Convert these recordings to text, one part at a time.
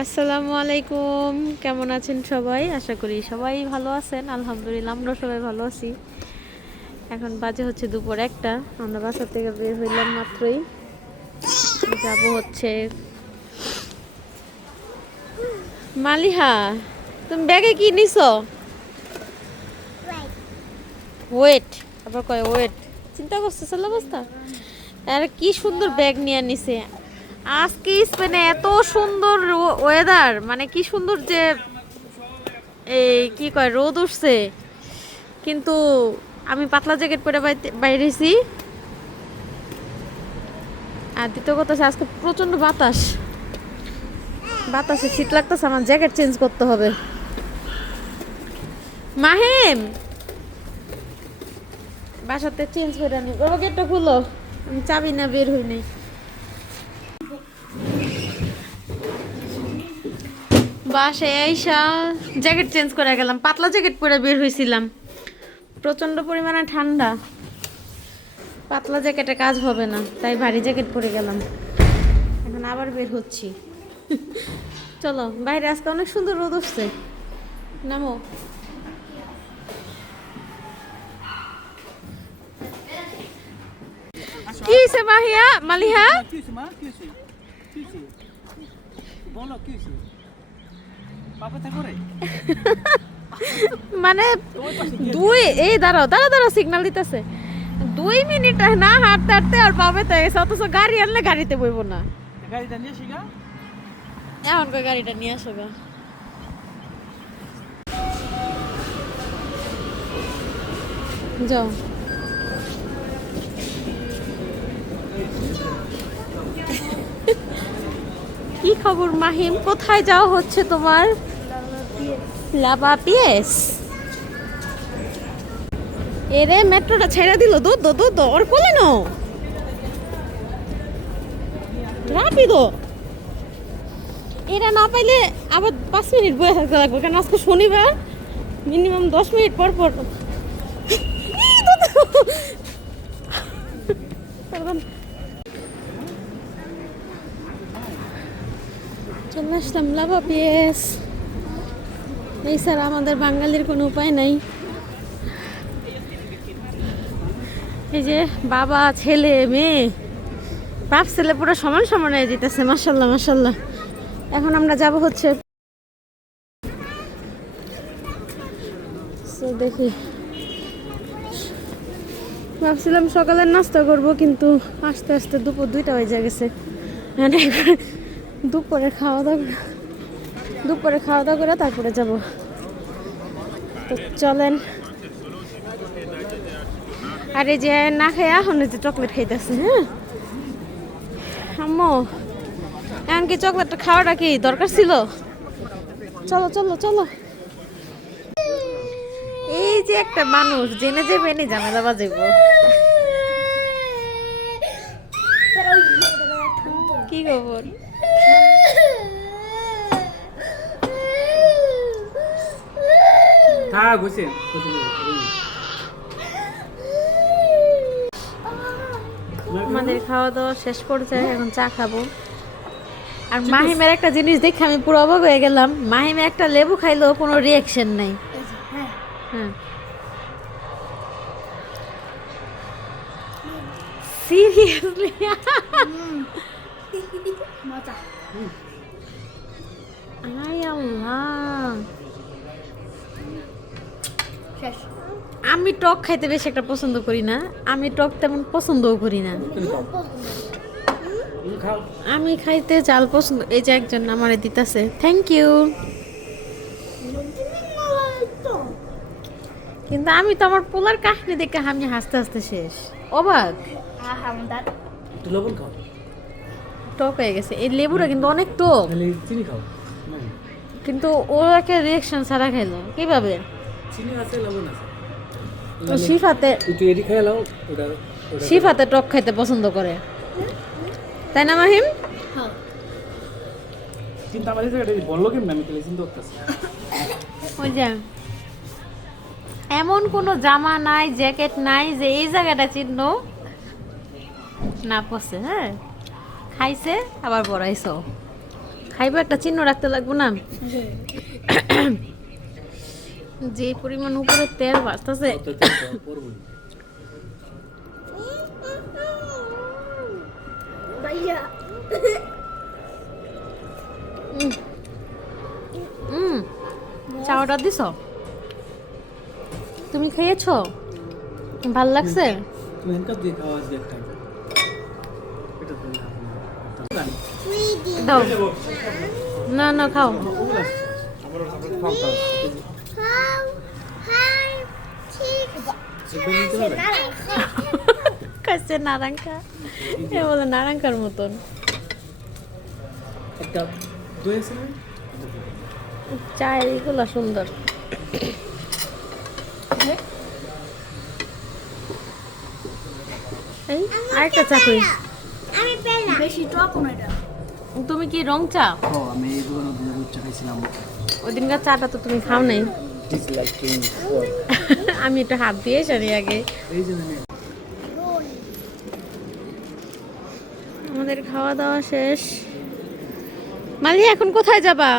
আসসালামু আলাইকুম। কেমন আছেন সবাই? আশা করি সবাই ভালো আছেন। আলহামদুলিল্লাহ, আমরা সবাই ভালো আছি। এখন বাজে হচ্ছে দুপুর একটা। আমরা বাসা থেকে বের হইলাম মাত্রই। যাব হচ্ছে মালিহা, তুমি ব্যাগে কি নিছো? ওয়েট আবার কয় ওয়েট চিন্তা করছ অবস্থা? আর কি সুন্দর ব্যাগ নিয়ে নিছে। আজকে স্পেনে এত সুন্দর ওয়েদার মানে কি সুন্দর যে এই কি কয়, রোদ উঠছে। কিন্তু আমি পাতলা জ্যাকেট পরে বাইরেছি আর দ্বিতীয় কথা আজকে প্রচণ্ড বাতাস। বাতাসে শীত লাগতেছে, আমার জ্যাকেট চেঞ্জ করতে হবে। মাহিম! বাসাতে চেঞ্জ করে আনি। বাবা গেটটা খুলো। আমি চাবি না, বের হই নাই। বাসে আইসা জ্যাকেট চেঞ্জ করে গেলাম, পাতলা জ্যাকেট পরে বের হয়েছিলাম প্রচণ্ড পরিমাণে ঠান্ডা। পাতলা জ্যাকেটে কাজ হবে না, তাই ভারী জ্যাকেট পরে গেলাম। এখন আবার বের হচ্ছি। চলো, বাইরে আজকে অনেক সুন্দর রোদ উঠছে। নামো। কি মাহিয়া? মালিহা? বলো, কি মানে দুই এই দাঁড়াও দাঁড়াও দাঁড়াও সিগন্যাল দিতেছে। দুই মিনিট না হাঁটতে হাঁটতে আর পাবে তো গেছে অথচ গাড়ি আনলে গাড়িতে বইব না। গাড়িটা নিয়ে শিখা এখন কই গাড়িটা নিয়ে আসো গা। যাও। কি খবর মাহিম? কোথায় যাওয়া হচ্ছে তোমার? লাভা পিএস। এরে মেট্রোটা ছেড়ে দিল দো দো দো দো ওর কোলে নো রাপিদো। এরা না পাইলে আবার পাঁচ মিনিট বয়ে থাকতে লাগবে, কারণ আজকে শনিবার, মিনিমাম দশ মিনিট পর পর। চলে আসলাম লাভা এই স্যার, আমাদের বাঙালির কোনো উপায় নাই। এই যে বাবা, ছেলে, মেয়ে, বাপ, ছেলে পুরো সমান সমান হয়ে দিতেছে মাসাল্লাহ মাসাল্লাহ এখন আমরা যাব হচ্ছে দেখি। ভাবছিলাম সকালের নাস্তা করব, কিন্তু আস্তে আস্তে দুপুর দুইটা হয়ে যা গেছে। একবার দুপুরে খাওয়া দাওয়া, দুপুরে খাওয়া দাওয়া করে তারপরে যাব। তো চলেন। আর এই যে না খেয়ে এখন যে চকলেট খাইতেছে হ্যাঁ? আম্মু, এখন কি চকলেটটা খাওয়াটা কি দরকার ছিল? চলো চলো চলো। এই যে একটা মানুষ, জেনে যে বেনে ঝামেলা বাজাইব। কি খবর? থাক হয়েছে আমাদের খাওয়া দাওয়া শেষ পর্যায়ে এখন চা খাব। আর মাহিমের একটা জিনিস দেখে আমি পুরো অবাক হয়ে গেলাম। মাহিমে একটা লেবু খাইলেও কোনো রিয়াকশন নাই। হ্যাঁ। সিরিয়াসলি আয় আল্লাহ। আমি টক খাইতে বেশি একটা পছন্দ করি না। আমি টক তেমন পছন্দও করি না। আমি খাইতে চাল পছন্দ এই যে একজন আমারে দিতেছে। থ্যাংক ইউ কিন্তু আমি তো আমার পোলার কাহিনী দেখে আমি হাসতে হাসতে শেষ। অবাক। লবণ খাও। টক হয়ে গেছে। এই লেবুটা কিন্তু অনেক টক। তাহলে চিনি খাও। কিন্তু ও একটা রিয়াকশন ছাড়া খাইলো। কীভাবে? চিনি আছে লবণ আছে। শিফাতে একটু এটি খেয়ে নাও ওটা ওটা শিফাতে টক খাইতে পছন্দ করে। তাই না মাহিম? চিন্তা পারি এটা বলল কেমন আমি তাহলে চিন্তা করতেছি। ওই যে এমন কোনো জামা নাই জ্যাকেট নাই যে এই জায়গাটা চিহ্ন না পড়ছে হ্যাঁ? খাইছে আবার বড়াইছো খাইবো একটা চিহ্ন রাখতে লাগবো না? যে পরিমাণ উপরে তেল বাড়তেছে। চা অর্ডার দিছ? তুমি খেয়েছো? ভালো লাগছে? না না খাও হাউ হাই ঠিক কাছে নারাঙ্কা এ বলে নারাঙ্কার মতন। চায়ের এগুলো সুন্দর। এই আরেকটা চা আমি পেলাম বেশি টক না এটা। তুমি কি রং চা? ও আমি এই দোকানে দুধ উচ্চা খাইছিলাম। ওই দিনকার চাটা তো তুমি খাও নাই। আমি একটু হাত দিয়ে জানি আগে। আমাদের খাওয়া দাওয়া শেষ। মালি এখন কোথায় যাবা?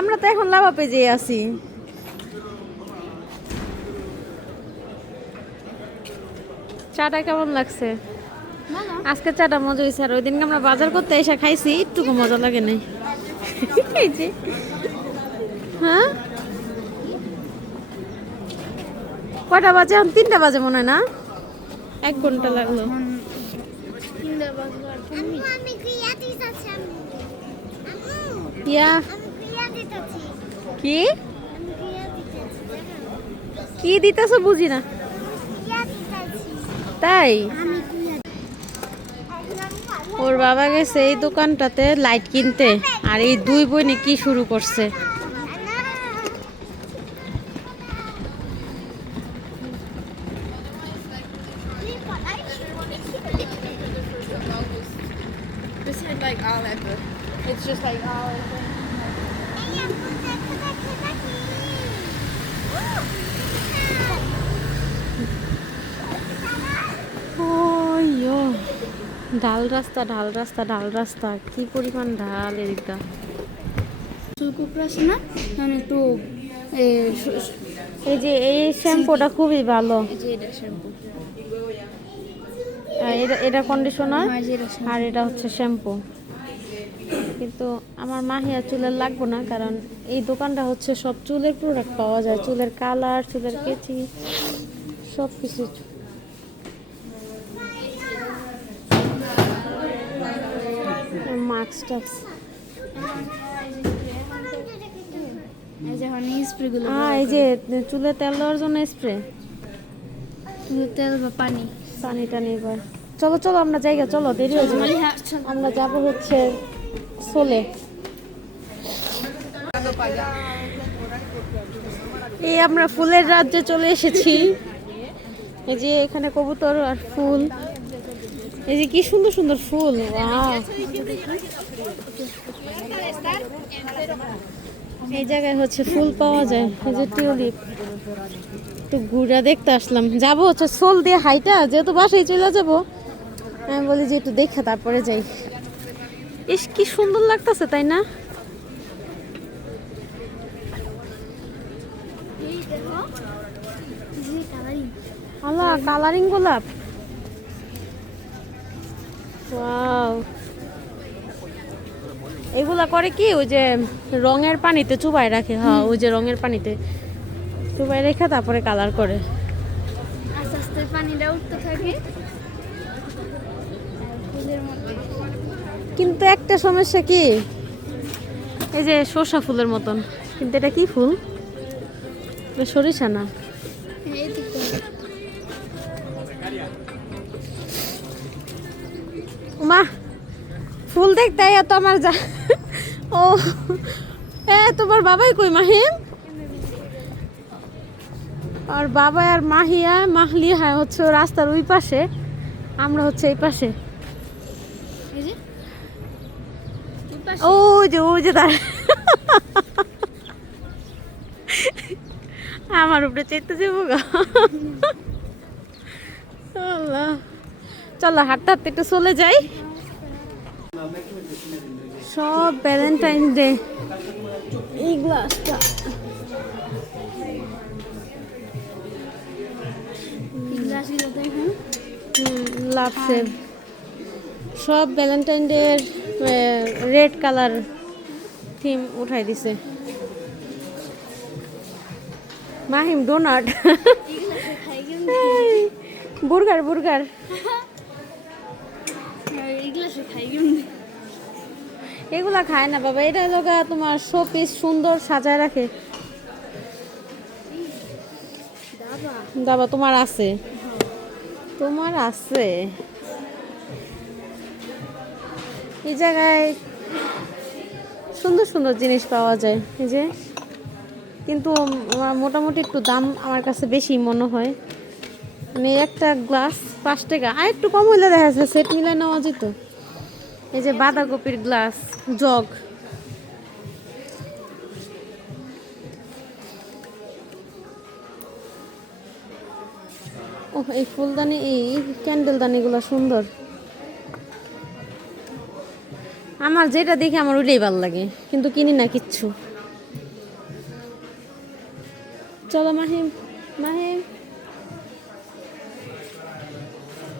আমরা তো এখন লাভা পেজে আছি। চাটা কেমন লাগছে? আজকে চাটা মজা হয়েছে আর ওই দিনকে আমরা বাজার করতে এসে খাইছি একটুকু মজা লাগে নাই। এই যে। হ্যাঁ? কটা বাজে? এখন তিনটা বাজে মনে হয় না? এক ঘণ্টা লাগল। আম্মু আমি ক্রিয়া দিতেছি আম্মু। আম্মু আমি ক্রিয়া দিতেছি। কি? কি দিতেছো বুঝি না। তাই? ওর বাবা গেছে এই দোকানটাতে লাইট কিনতে আর এই দুই বোনে কি শুরু করছে? রাস্তা ঢাল রাস্তা ঢাল রাস্তা কি পরিমাণ ঢাল এদিকটা? চুলকুপড়া আছে না? মানে একটু এ, স- স- এই যে এই শ্যাম্পুটা খুবই ভালো। এটা এটা কন্ডিশনার আমার যে এটা শ্যাম্পু। আর এটা হচ্ছে শ্যাম্পু। কিন্তু আমার মাহিয়া চুলের লাগবে না কারণ এই দোকানটা হচ্ছে সব চুলের প্রোডাক্ট পাওয়া যায়। চুলের কালার চুলের কেচি সব কিছু মাস্ক টাক্স যে এই যে চুলে তেল দেওয়ার জন্য স্প্রে তেল বা পানি। পানিটা নিবার চলো চলো আমরা জায়গা চলো দেরি হয়ে যাবে হ্যাঁ, আমরা যাব হচ্ছে সোলে। এই আমরা ফুলের রাজ্যে চলে এসেছি। এই যে এখানে কবুতর আর ফুল। এই যে কি সুন্দর সুন্দর ফুল এই জায়গায় হচ্ছে ফুল পাওয়া যায়, এই যে টিউলিপ। একটু ঘুরে দেখতে আসলাম। যাব হচ্ছে সোল দিয়ে হাইটা, যেহেতু বাসায় চলে যাব, আমি বলি যে একটু দেখে তারপরে যাই। ইস, কি সুন্দর লাগতেছে, তাই না? আল্লাহ কালারিং গোলাপ। এগুলা করে কি ওই যে রঙের পানিতে চুবাই রাখে হ্যাঁ ওই যে রঙের পানিতে চুবাই রেখে তারপরে কালার করে। আস্তে আস্তে পানিটা উঠতে থাকে। কিন্তু একটা সমস্যা কি এই যে সর্ষা ফুলের মতন কিন্তু এটা কি ফুল? সরিষা না? মা ফুল দেখতে এত আমার যা। ও এ তোমার বাবাই কই মাহিম? আর বাবা আর মাহিয়া মাহলি হ্যাঁ হচ্ছে রাস্তার ওই পাশে। আমরা হচ্ছে এই পাশে। এই যে ওই যে তার। আমার উপরে চেতে যাব গা আল্লাহ। চলো হাঁটতে হাঁটতে একটু চলে যাই। সব ভ্যালেন্টাইন ডে এই গ্লাসটা সব valentine day red colour theme উঠাই দিছে। মাহিম ডোনাট বুর্গার বুর্গার এগুলা খায় না বাবা এটা লগা তোমার শো পিস সুন্দর সাজায় রাখে। দাবা। দাবা তোমার আছে? তোমার আছে? এই জায়গায় সুন্দর সুন্দর জিনিস পাওয়া যায় এই যে। কিন্তু মোটামুটি একটু দাম আমার কাছে বেশি মনে হয়। মানে একটা গ্লাস পাঁচ টাকা। আর একটু কম হইলে দেখা যাচ্ছে সেট মিলাই নেওয়া যেত। এই যে বাঁধাকপির গ্লাস, জগ। ও এই ফুলদানি, এই ক্যান্ডেল দানিগুলো সুন্দর। আমার যেটা দেখে আমার ওইটাই ভালো লাগে, কিন্তু কিনি না কিচ্ছু। চলো মাহিম মাহিম।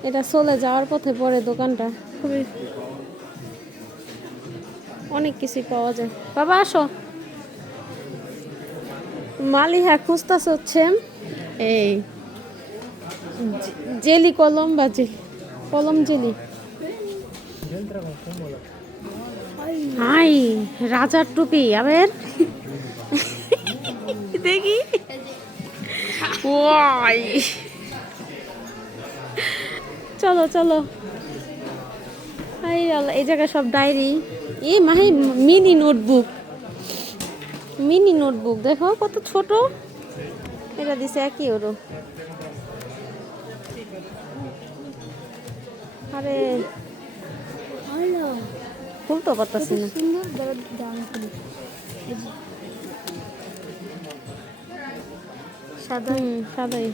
এটা চলে যাওয়ার পথে পড়ে দোকানটা। খুবই অনেক কিছুই পাওয়া যায়। বাবা, আসো। মালিহা খুঁজতাছ হচ্ছে। এই, জেলি কলম বা জেলি, কলম জেলি। হাই, রাজার টুপি, আবার। দেখি। ওয়াই। চলো চলো। এই জায়গায় সব ডায়েরি। এ Mahi, mini notebook. Mini notebook, দেখো কত ছোট। এটা দিছে একই ওরও। আরে খুলতে পারতাছি না। সাদা সাদাই।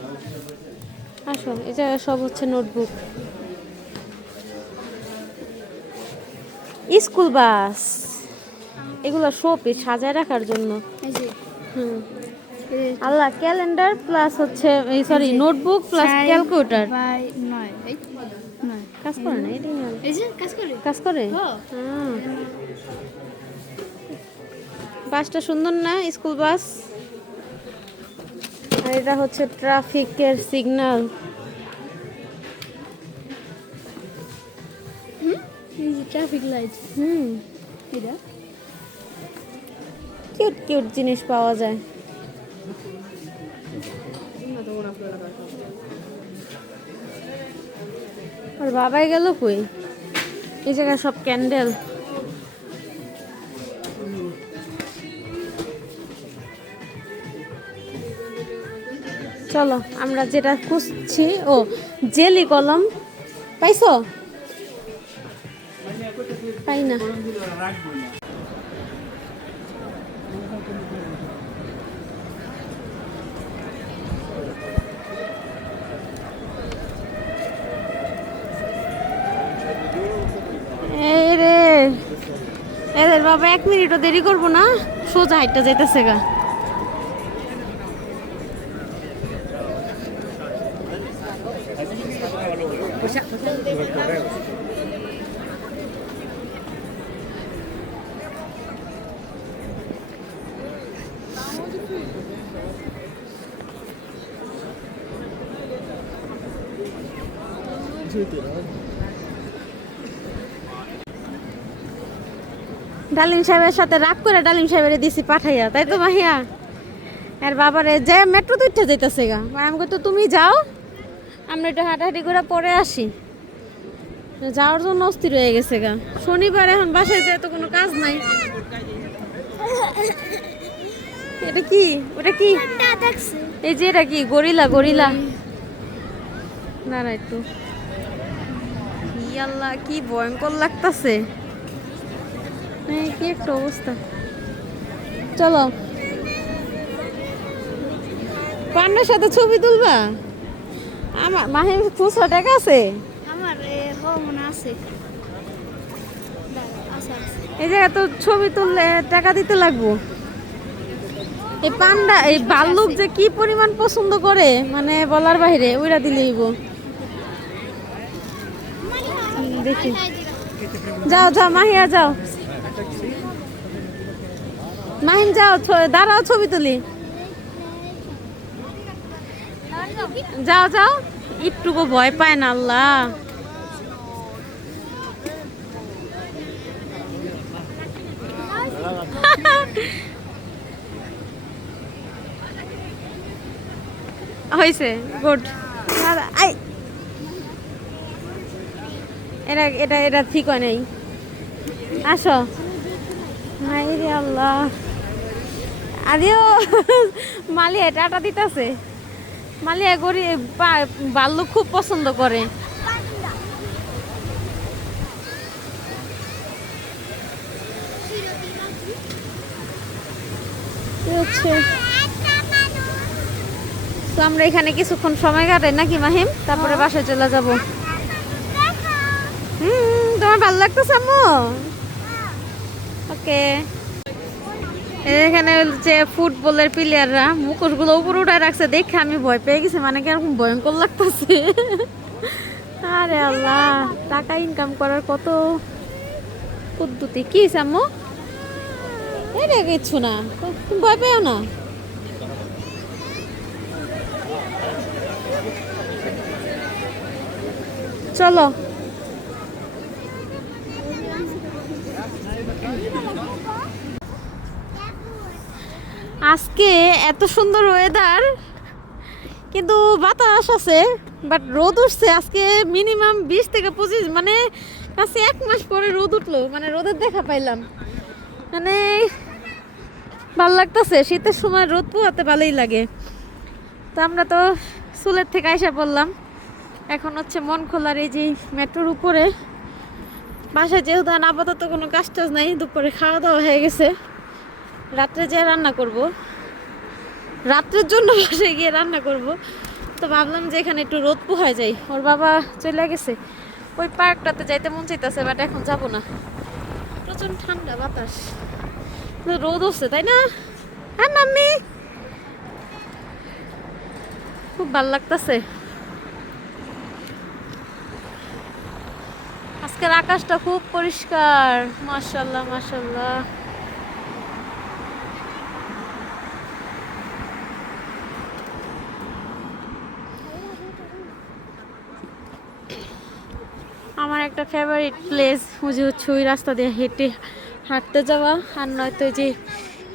আসো এটা সব হচ্ছে নোটবুক। স্কুল বাস এগুলো শোপিস সাজায় রাখার জন্য। হুম। আল্লাহ ক্যালেন্ডার প্লাস হচ্ছে এই সরি নোটবুক প্লাস ক্যালকুলেটর। বাই নয় এই নয়। কাজ করে না যে কাজ করে। কাজ করে। বাসটা সুন্দর না স্কুল বাস? আর এটা হচ্ছে ট্রাফিকের সিগন্যাল এই ট্রাফিক লাইট হুম এটা। কিউট কিউট জিনিস পাওয়া যায়। আর বাবাই গেল কই? এই জায়গায় সব ক্যান্ডেল। চলো, আমরা যেটা খুঁজছি, ও, জেলি কলম। পাইছো? পাই না। এদের বাবা এক মিনিটও দেরি করব না, সোজা হাইটটা যাইতেছে গা। ডালিম সাহেবের সাথে রাগ করে ডালিম সাহেবের দিছি পাঠাইয়া তাই তো মাহিয়া? আর বাবারে যে মেট্রো তো উঠে যাইতেছে গা আমি তো তুমি যাও আমরা একটু হাঁটাহাঁটি করে পরে আসি। যাওয়ার জন্য অস্থির হয়ে গেছে গা। শনিবার এখন বাসায় যেতে কোনো কাজ নাই। এটা কি? ওটা কি? এই যে এটা কি? Gorilla gorilla. না না একটু। ইয়াল্লা কি ভয়ঙ্কর লাগতাছে। কি একটা অবস্থা। চলো। পান্ডার সাথে ছবি তুলবা? আমার মাহির খুচরা টাকা আছে? আমার আছে। এই জায়গায় তো ছবি তুললে টাকা দিতে লাগবো। এই পান্ডা এই ভাল্লুক যে কি পরিমাণ পছন্দ করে মানে বলার বাইরে ওইরা দিলে হইব। হুম, দেখি। যাও যাও, মাহিয়া যাও। মাহিন, যাও দাঁড়াও ছবি তুলি। যাও যাও। একটুকু ভয় পায় না আল্লাহ। হয়েছে গুড। আই এটা এটা এটা ঠিক হয় নাই। আসো। হাই রে আল্লাহ। আদিও, মালিয়া টাটা দিতেছে। মালিয়া গরি বাল্লুক খুব পছন্দ করে। হচ্ছে? তো আমরা এখানে কিছুক্ষণ সময় কাটাই নাকি মাহিম? তারপরে বাসায় চলে যাব। তোমার ভালো লাগতেছে, আম্মু? ওকে এখানে হচ্ছে ফুটবলের প্লেয়াররা মুখোশগুলো উপরে উঠায় রাখছে, দেখে আমি ভয় পেয়ে গেছি মানে কি কীরকম ভয়ঙ্কর লাগতেছে। আরে আল্লাহ, টাকা ইনকাম করার কত পদ্ধতি। কি আম্মু? এটা কিচ্ছু না। তুমি ভয় পেও না? চলো। আজকে এত সুন্দর ওয়েদার কিন্তু বাতাস আছে বাট রোদ উঠছে। আজকে মিনিমাম বিশ থেকে পঁচিশ মানে কাছে এক মাস পরে রোদ উঠল মানে রোদের দেখা পাইলাম। মানে ভালো লাগতেছে, শীতের সময় রোদ পোহাতে ভালোই লাগে। তো আমরা তো চুলের থেকে আইসা পড়লাম। এখন হচ্ছে মন খোলার এই যে মেট্রোর উপরে। বাসায় যেহেতু আপাতত কোনো কাজ টাজ নাই, দুপুরে খাওয়া দাওয়া হয়ে গেছে। রাত্রে যে রান্না করব, রাত্রের জন্য বাসায় গিয়ে রান্না করব। তো ভাবলাম যে এখানে একটু রোদ পোহায় যাই। ওর বাবা চলে গেছে। ওই পার্কটাতে যাইতে মন চাইতেছে বাট এখন যাব না। প্রচণ্ড ঠান্ডা বাতাস। রোদ হচ্ছে তাই না? হ্যাঁ মাম্মি? খুব ভালো লাগতেছে। আজকের আকাশটা খুব পরিষ্কার। মাশাল্লাহ মাশাল্লাহ আমার একটা ফেভারিট প্লেস বুঝে হচ্ছে ওই রাস্তা দিয়ে হেঁটে হাঁটতে যাওয়া। আর নয়তো যে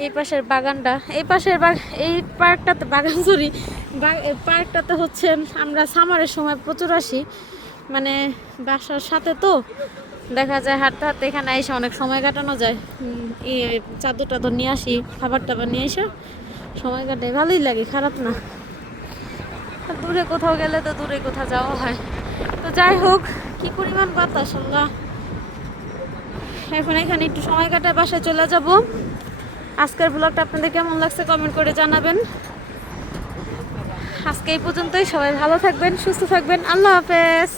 এই পাশের বাগানটা। এই পাশের এই পার্কটাতে বাগান সরি পার্কটাতে হচ্ছে আমরা সামারের সময় প্রচুর আসি। মানে বাসার সাথে তো দেখা যায় হাঁটতে হাঁটতে এখানে এসে অনেক সময় কাটানো যায়। চাদর টাদর নিয়ে আসি, খাবার টাবার নিয়ে এসে। সময় কাটাই ভালোই লাগে, খারাপ না। দূরে কোথাও গেলে তো দূরে কোথাও যাওয়া হয়। তো যাই হোক কি পরিমাণ বাতাস, আল্লাহ? এখন এখানে একটু সময় কাটায় বাসায় চলে যাব। আজকের ব্লগটা আপনাদের কেমন লাগছে কমেন্ট করে জানাবেন। আজকে এই পর্যন্তই, সবাই ভালো থাকবেন, সুস্থ থাকবেন, আল্লাহ হাফেজ।